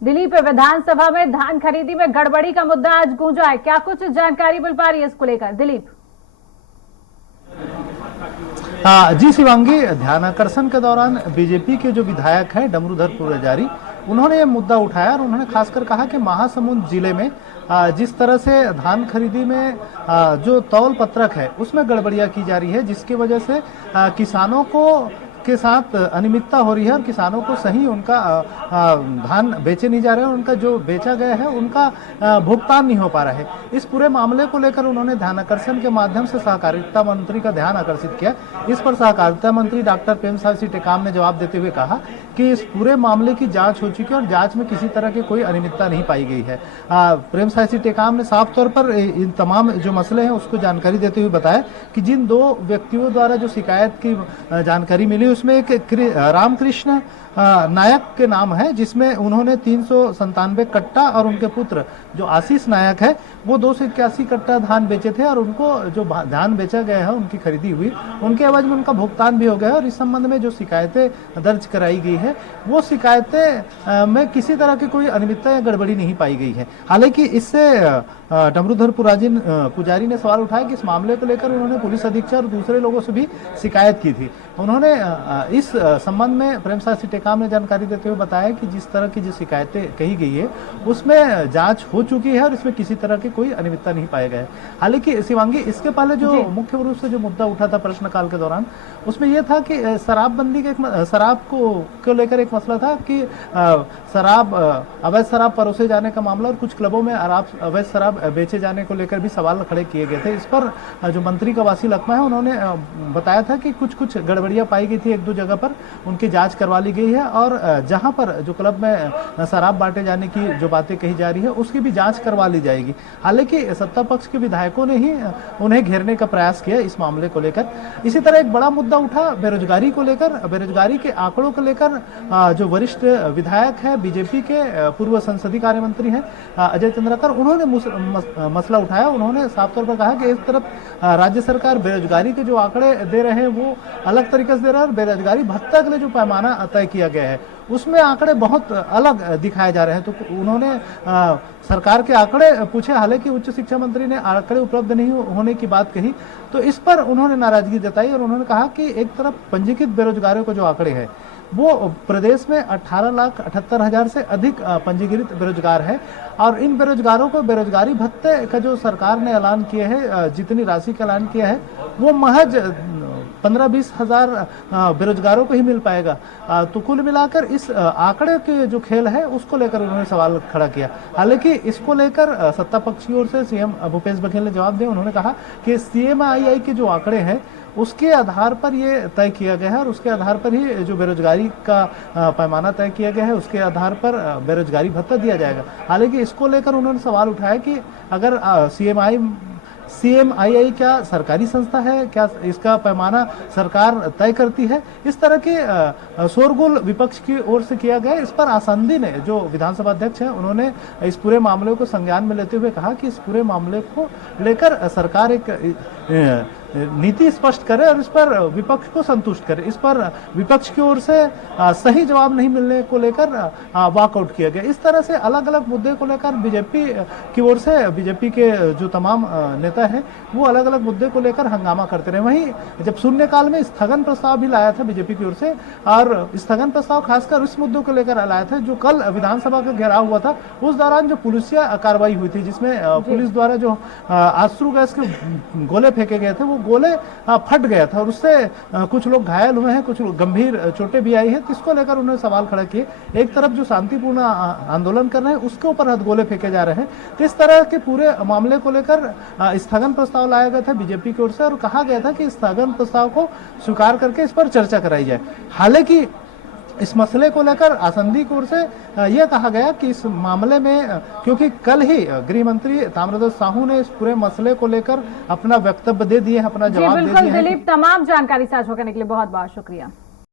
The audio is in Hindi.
दिल्ली पे विधानसभा में धान खरीदी में गड़बड़ी का मुद्दा आज गूंजा है। क्या कुछ जानकारी मिल पा रही है इसको लेकर दिलीप? जी शिवांगी, ध्यानाकर्षण के दौरान बीजेपी के जो विधायक हैं डमरूधर पुजारी, उन्होंने ये मुद्दा उठाया और उन्होंने खासकर कहा कि महासमुंद जिले में जिस तरह से धान खरीदी में जो तौल पत्रक है उसमें गड़बड़ियां की जा रही है, जिसकी वजह से किसानों को के साथ अनियमितता हो रही है और किसानों को सही उनका धान बेचे नहीं जा रहे हैं, उनका जो बेचा गया है उनका भुगतान नहीं हो पा रहा है। इस पूरे मामले को लेकर उन्होंने ध्यानाकर्षण के माध्यम से सहकारिता मंत्री का ध्यान आकर्षित किया। इस पर सहकारिता मंत्री डॉक्टर प्रेमसाय सिंह टेकाम ने जवाब देते हुए कहा कि इस पूरे मामले की जांच हो चुकी है और जांच में किसी तरह की कोई अनियमितता नहीं पाई गई है। प्रेमसाय सिंह टेकाम ने साफ तौर पर इन तमाम जो मसले हैं उसको जानकारी देते हुए बताया कि जिन दो व्यक्तियों द्वारा जो शिकायत की जानकारी मिली उसमें एक रामकृष्ण नायक के नाम है, जिसमें उन्होंने 397 कट्टा और उनके पुत्र जो आशीष नायक है वो 281 कट्टा धान बेचे थे और उनको जो धान बेचा गया है उनकी खरीदी हुई, उनके एवज में उनका भुगतान भी हो गया है। और इस संबंध में जो शिकायतें दर्ज कराई गई है वो शिकायतें में किसी तरह की कोई अनियमितता या गड़बड़ी नहीं पाई गई है। हालांकि इससे डमरूधर पुजारी ने सवाल उठाया कि इस मामले को लेकर उन्होंने पुलिस अधीक्षक और दूसरे लोगों से भी शिकायत की थी। उन्होंने इस संबंध में प्रेमसाय सिंह टेकाम ने जानकारी देते हुए बताया कि जिस तरह की जो शिकायतें कही गई है उसमें जांच हो चुकी है और इसमें किसी तरह की कोई अनियमितता नहीं पाया गया है। हालांकि शिवांगी, इसके पहले जो मुख्य रूप से जो मुद्दा उठा था प्रश्नकाल के दौरान उसमें यह था कि शराबबंदी के शराब को लेकर एक मसला था कि अवैध शराब परोसे जाने का मामला और कुछ क्लबों में अवैध शराब बेचे जाने को लेकर भी सवाल खड़े किए गए थे। इस पर जो मंत्री कवासी लखमा है उन्होंने बताया था कि कुछ गड़बड़ियां पाई गई थी, एक दो जगह पर उनकी जांच करवा ली गई है और जहां पर जो क्लब में शराब बांटे जाने की जो बातें कही जा रही है उसकी भी जांच करवा ली जाएगी। हालांकि सत्ता पक्ष के विधायकों ने ही उन्हें घेरने का प्रयास किया इस मामले को लेकर। इसी तरह एक बड़ा मुद्दा उठा बेरोजगारी को लेकर, बेरोजगारी के आंकड़ों को लेकर। जो वरिष्ठ विधायक है बीजेपी के पूर्व संसदीय कार्य मंत्री हैं अजय चंद्राकर, उन्होंने मसला उठाया। उन्होंने साफ तौर पर कहा कि एक तरफ राज्य सरकार बेरोजगारी के जो आंकड़े दे रहे हैं वो अलग तरीके से दे रहा है और बेरोजगारी भत्ता के लिए जो पैमाना तय किया गया है उसमें आंकड़े बहुत अलग दिखाए जा रहे हैं। तो उन्होंने सरकार के आंकड़े पूछे। हालांकि उच्च शिक्षा मंत्री ने आंकड़े उपलब्ध नहीं होने की बात कही, तो इस पर उन्होंने नाराजगी जताई और उन्होंने कहा कि एक तरफ पंजीकृत बेरोजगारों को जो आंकड़े हैं वो प्रदेश में 18,78,000 से अधिक पंजीकृत बेरोजगार है और इन बेरोजगारों को बेरोजगारी भत्ते का जो सरकार ने ऐलान किया है, जितनी राशि का ऐलान किया है वो महज 15-20 हजार बेरोजगारों को ही मिल पाएगा। तो कुल मिलाकर इस आंकड़े के जो खेल है उसको लेकर उन्होंने सवाल खड़ा किया। हालांकि इसको लेकर सत्ता पक्ष की ओर से सीएम भूपेश बघेल ने जवाब दिया। उन्होंने कहा कि CMII के जो आंकड़े हैं उसके आधार पर ये तय किया गया है और उसके आधार पर ही जो बेरोजगारी का पैमाना तय किया गया है उसके आधार पर बेरोजगारी भत्ता दिया जाएगा। हालांकि इसको लेकर उन्होंने सवाल उठाया कि अगर CMII क्या सरकारी संस्था है, क्या इसका पैमाना सरकार तय करती है? इस तरह के शोरगुल विपक्ष की ओर से किया गया। इस पर आसंदी ने, जो विधानसभा अध्यक्ष हैं, उन्होंने इस पूरे मामले को संज्ञान में लेते हुए कहा कि इस पूरे मामले को लेकर सरकार एक नीति स्पष्ट करे और इस पर विपक्ष को संतुष्ट करे। इस पर विपक्ष की ओर से सही जवाब नहीं मिलने को लेकर वॉकआउट किया गया। इस तरह से अलग अलग मुद्दे को लेकर बीजेपी की ओर से बीजेपी के जो तमाम नेता हैं वो अलग अलग मुद्दे को लेकर हंगामा करते रहे। वहीं जब शून्यकाल में स्थगन प्रस्ताव भी लाया था बीजेपी की ओर से, और स्थगन प्रस्ताव खासकर उस मुद्दों को लेकर लाया था जो कल विधानसभा का घेराव हुआ था, उस दौरान जो पुलिसिया कार्रवाई हुई थी जिसमें पुलिस द्वारा जो आंसू गैस के गोले फेंके गए थे वो गोले फट गया था और उससे कुछ लोग घायल हुए हैं, कुछ गंभीर चोटें भी आई हैं। इसको लेकर उन्होंने सवाल खड़ा किए। एक तरफ जो शांतिपूर्ण आंदोलन कर रहे हैं उसके ऊपर हथगोले फेंके जा रहे हैं। तो इस तरह के पूरे मामले को लेकर स्थगन प्रस्ताव लाया गया था बीजेपी की ओर से और कहा गया था कि स्थगन प्रस्ताव को स्वीकार करके इस पर चर्चा कराई जाए। हालांकि इस मसले को लेकर आसंदी की ओर से यह कहा गया कि इस मामले में, क्योंकि कल ही गृह मंत्री ताम्रध्वज साहू ने इस पूरे मसले को लेकर अपना वक्तव्य दे दिए, अपना जवाब दे दिया है। दिलीप, तमाम जानकारी साझा करने के लिए बहुत बहुत शुक्रिया।